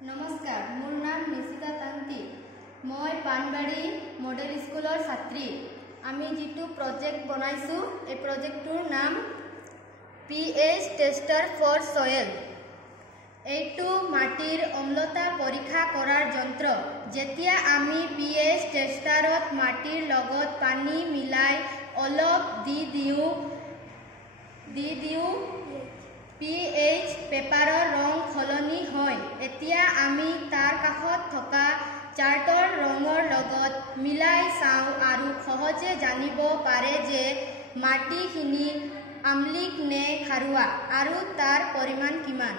নমস্কাৰ, মোৰ নাম নিশিতা তান্তি। মই পানবাৰী মডেল স্কুলৰ ছাত্ৰী। আমি যিটো প্ৰজেক্ট বনাইছোঁ, এই প্ৰজেক্টটোৰ নাম pH টেষ্টাৰ ফৰ সয়েল। এইটো মাটিৰ অম্লতা পৰীক্ষা কৰাৰ যন্ত্ৰ। যেতিয়া আমি pH টেষ্টাৰত মাটিৰ লগত পানী মিলাই অলপ দি দিওঁ pH পেপাৰৰ ৰং সলনি হয়। এতিয়া আমি তাৰ কাষত থকা চাৰ্টৰ ৰঙৰ লগত মিলাই চাওঁ আৰু সহজে জানিব পাৰে যে মাটিখিনি আম্লিক নে খাৰুৱা আৰু তাৰ পৰিমাণ কিমান।